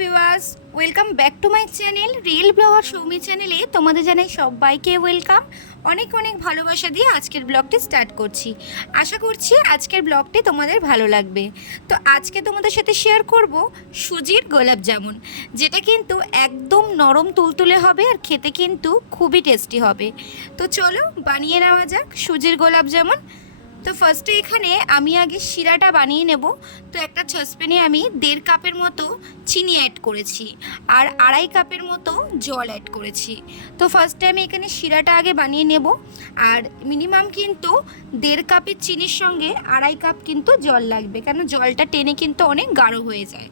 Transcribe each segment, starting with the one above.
Viewers, welcome back to my channel real blogger Soumi চ্যানেলে তোমাদের জানাই সবাইকে ওয়েলকাম। অনেক অনেক ভালোবাসা দিয়ে আজকের ব্লগটি স্টার্ট করছি। আশা করছি আজকের ব্লগটি তোমাদের ভালো লাগবে। তো আজকে তোমাদের সাথে শেয়ার করব সুজির গোলাপ জামুন, যেটা কিন্তু একদম নরম তুলতুলে হবে আর খেতে কিন্তু খুবই টেস্টি হবে। তো চলো বানিয়ে নেওয়া যাক সুজির গোলাপ জামুন। তো ফার্স্টে এখানে আমি আগে শিরাটা বানিয়ে নেব। তো একটা সসপ্যানে আমি 1.5 কাপের মতো চিনি অ্যাড করেছি আর 2.5 কাপের মতো জল অ্যাড করেছি। তো ফার্স্টে আমি এখানে শিরাটা আগে বানিয়ে নেব। আর মিনিমাম কিন্তু 1.5 কাপের চিনির সঙ্গে 2.5 কাপ কিন্তু জল লাগবে, কারণ জলটা টেনে কিন্তু অনেক গাঢ় হয়ে যায়।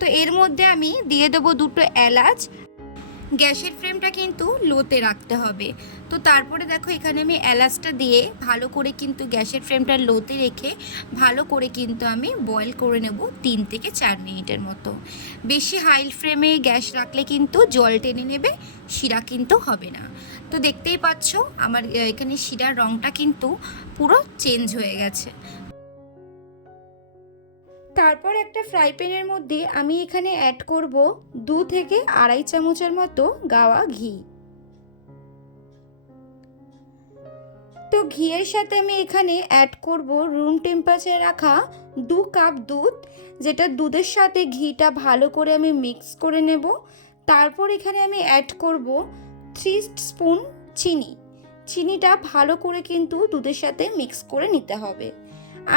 তো এর মধ্যে আমি দিয়ে দেবো 2টো এলাচ। গ্যাসের ফ্লেমটা কিন্তু লোতে রাখতে হবে। তো তারপরে দেখো এখানে আমি এলাচটা দিয়ে ভালো করে কিন্তু গ্যাসের ফ্লেমটা লোতে রেখে ভালো করে কিন্তু আমি বয়েল করে নেব 3 থেকে 4 মিনিটের মতো। বেশি হাই ফ্লেমে গ্যাস রাখলে কিন্তু জল টেনে নেবে, শিরা কিন্তু হবে না। তো দেখতেই পাচ্ছ আমার এখানে শিরার রঙটা কিন্তু পুরো চেঞ্জ হয়ে গেছে। তারপর একটা ফ্রাই প্যানের মধ্যে আমি এখানে অ্যাড করব 2 থেকে 2.5 চামচের মতো গাওয়া ঘি। তো ঘিয়ের সাথে আমি এখানে অ্যাড করব রুম টেম্পারেচারে রাখা 2 কাপ দুধ, যেটা দুধের সাথে ঘিটা ভালো করে আমি মিক্স করে নেব। তারপর এখানে আমি অ্যাড করব 3 স্পুন চিনি। চিনিটা ভালো করে কিন্তু দুধের সাথে মিক্স করে নিতে হবে।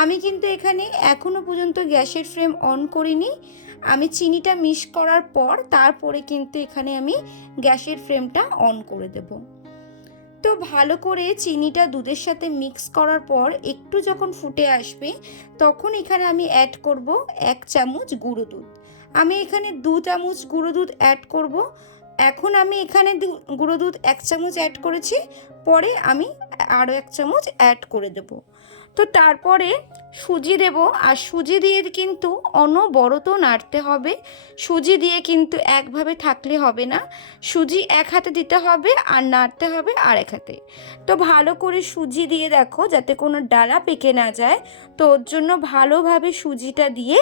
আমি কিন্তু এখানে এখনো পর্যন্ত গ্যাসের ফ্লেম অন করিনি। আমি চিনিটা মিক্স করার পর তারপরে কিন্তু এখানে আমি গ্যাসের ফ্লেমটা অন করে দেব। তো ভালো করে চিনিটা দুধের সাথে মিক্স করার পর একটু যখন ফুটে আসবে তখন এখানে আমি অ্যাড করব 1 চামচ গুঁড়ো দুধ। আমি এখানে 2 চামচ গুঁড়ো দুধ অ্যাড করব। এখন আমি এখানে গুঁড়ো দুধ 1 চামচ অ্যাড করেছি, পরে আমি আরও 1 চামচ অ্যাড করে দেব। তো তারপরে সুজি দেব, আর সুজি দিয়ে কিন্তু অনবরত নাড়তে হবে। সুজি দিয়ে কিন্তু একভাবে থাকলে হবে না, সুজি এক হাতে দিতে হবে আর নাড়তে হবে আর এক হাতে। তো ভালো করে সুজি দিয়ে দেখো যাতে কোনো ডালা পেকে না যায়। তো ওর জন্য ভালোভাবে সুজিটা দিয়ে,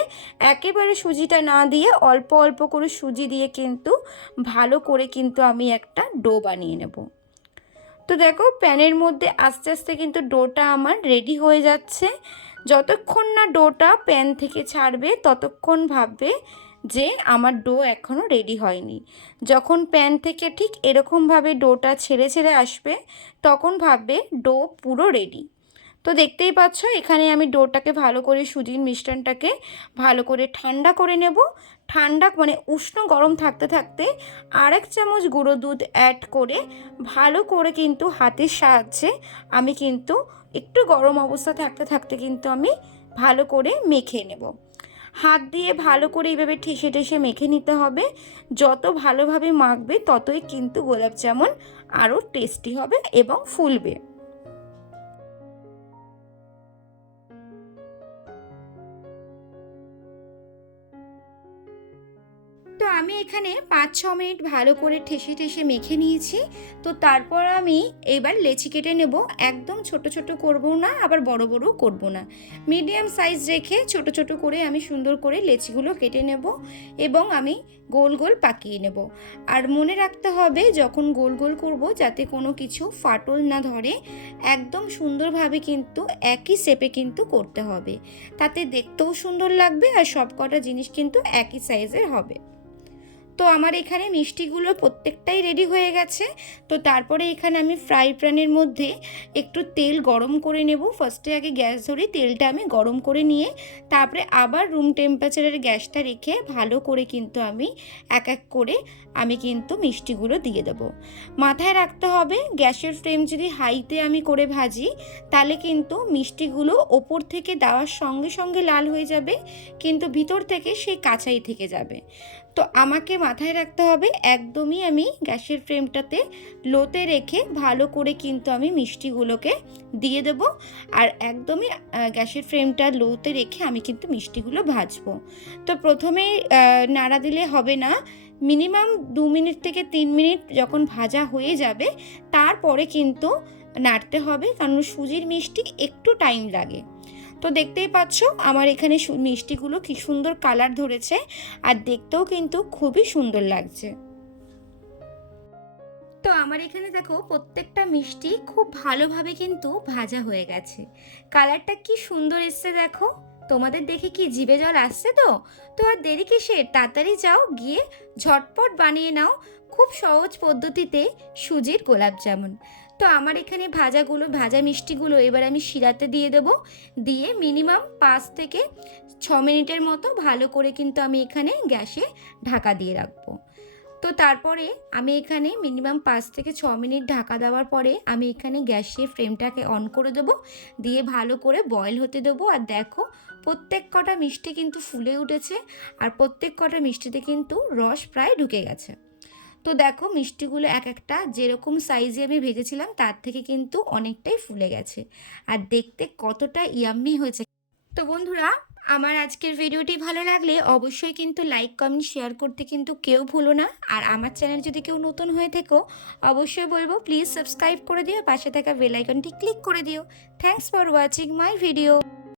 একেবারে সুজিটা না দিয়ে অল্প অল্প করে সুজি দিয়ে কিন্তু ভালো করে কিন্তু আমি একটা ডো বানিয়ে নেব। তো দেখো প্যানের মধ্যে আস্তে আস্তে কিন্তু ডোটা আমার রেডি হয়ে যাচ্ছে। যতক্ষণ না ডোটা প্যান থেকে ছাড়বে ততক্ষণ ভাববে যে আমার ডো এখনও রেডি হয়নি। যখন প্যান থেকে ঠিক এরকমভাবে ডোটা ছেড়ে ছেড়ে আসবে তখন ভাববে ডো পুরো রেডি। তো দেখতেই পাচ্ছ এখানে আমি ডোটাকে ভালো করে সুজির মিশ্রণটাকে ভালো করে ঠান্ডা করে নেব। ঠান্ডা মানে উষ্ণ গরম থাকতে থাকতে 1 চামচ গুঁড়ো দুধ অ্যাড করে ভালো করে কিন্তু হাতের সাহায্যে আমি কিন্তু একটু গরম অবস্থা থাকতে থাকতে কিন্তু আমি ভালো করে মেখে নেব। হাত দিয়ে ভালো করে এইভাবে ঠেসে ঠেসে মেখে নিতে হবে। যত ভালোভাবে মাখবে ততই কিন্তু গোলাপ জামুন আরও টেস্টি হবে এবং ফুলবে। তো আমি এখানে 5-6 মিনিট ভালো করে ঠেসে ঠেসে মেখে নিয়েছি। তো তারপর আমি এবার লেচি কেটে নেব। একদম ছোট ছোট করব না, আবার বড় বড় করব না, মিডিয়াম সাইজ রেখে ছোট ছোট করে আমি সুন্দর করে লেচিগুলো কেটে নেব এবং আমি গোল গোল পাকিয়ে নেব। আর মনে রাখতে হবে যখন গোল গোল করব যাতে কোনো কিছু ফাটল না ধরে, একদম সুন্দরভাবে কিন্তু একই শেপে কিন্তু করতে হবে, তাতে দেখতেও সুন্দর লাগবে আর সব কটা জিনিস কিন্তু একই সাইজের হবে। তো আমার এখানে মিষ্টিগুলো প্রত্যেকটাই রেডি হয়ে গেছে। তো তারপরে এখানে আমি ফ্রাই প্যানের মধ্যে একটু তেল গরম করে নেব। ফার্স্টে আগে গ্যাস ধরে তেলটা আমি গরম করে নিয়ে তারপরে আবার রুম টেম্পারেচারের গ্যাসটা রেখে ভালো করে কিন্তু আমি এক এক করে আমি কিন্তু মিষ্টিগুলো দিয়ে দেবো। মাথায় রাখতে হবে গ্যাসের ফ্লেম যদি হাইতে আমি করে ভাজি তাহলে কিন্তু মিষ্টিগুলো ওপর থেকে দেওয়ার সঙ্গে সঙ্গে লাল হয়ে যাবে, কিন্তু ভিতর থেকে সেই কাঁচাই থেকে যাবে। তো আমাকে মাথায় রাখতে হবে একদমই আমি গ্যাসের ফ্লেমটাতে লোতে রেখে ভালো করে কিন্তু আমি মিষ্টিগুলোকে দিয়ে দেব। আর একদমই গ্যাসের ফ্লেমটা লোতে রেখে আমি কিন্তু মিষ্টিগুলো ভাজবো। তো প্রথমে নাড়া দিলে হবে না, মিনিমাম 2 মিনিট থেকে 3 মিনিট যখন ভাজা হয়ে যাবে তারপরে কিন্তু নাড়তে হবে, কারণ সুজির মিষ্টি একটু টাইম লাগে। তো দেখতেই পাচ্ছ আমার এখানে মিষ্টিগুলো কি সুন্দর কালার ধরেছে, আর দেখতেও কিন্তু খুবই সুন্দর লাগছে। তো আমার এখানে দেখো প্রত্যেকটা মিষ্টি খুব ভালোভাবে কিন্তু ভাজা হয়ে গেছে। কালারটা কি সুন্দর এসছে দেখো। তোমাদের দেখে কি জিভে জল আসছে? তো আর দেরি কিসের, তাড়াতাড়ি যাও গিয়ে ঝটপট বানিয়ে নাও খুব সহজ পদ্ধতিতে সুজির গোলাপ জামুন। তো আমার এখানে ভাজা মিষ্টিগুলো এবার আমি শিরাতে দিয়ে দেবো। দিয়ে মিনিমাম 5 থেকে 6 মিনিটের মতো ভালো করে কিন্তু আমি এখানে গ্যাসে ঢাকা দিয়ে রাখবো। তো তারপরে আমি এখানে মিনিমাম 5 থেকে 6 মিনিট ঢাকা দেওয়ার পরে আমি এখানে গ্যাসের ফ্লেমটাকে অন করে দেবো, দিয়ে ভালো করে বয়েল হতে দেবো। আর দেখো প্রত্যেক কটা মিষ্টি কিন্তু ফুলে উঠেছে, আর প্রত্যেক কটা মিষ্টিতে কিন্তু রস প্রায় ঢুকে গেছে। তো দেখো মিষ্টিগুলো এক একটা যেরকম সাইজে আমি ভেজেছিলাম তার থেকে কিন্তু অনেকটাই ফুলে গেছে, আর দেখতে কতটা ইয়াম্মি হয়েছে। তো বন্ধুরা, আমার আজকের ভিডিওটি ভালো লাগলে অবশ্যই কিন্তু লাইক কমেন্ট শেয়ার করতে কিন্তু কেউ ভুলো না। আর আমার চ্যানেল যদি কেউ নতুন হয়ে থেকো অবশ্যই বলবো প্লিজ সাবস্ক্রাইব করে দিও, পাশে থাকা বেল আইকনটি ক্লিক করে দিও। Thanks for watching my video.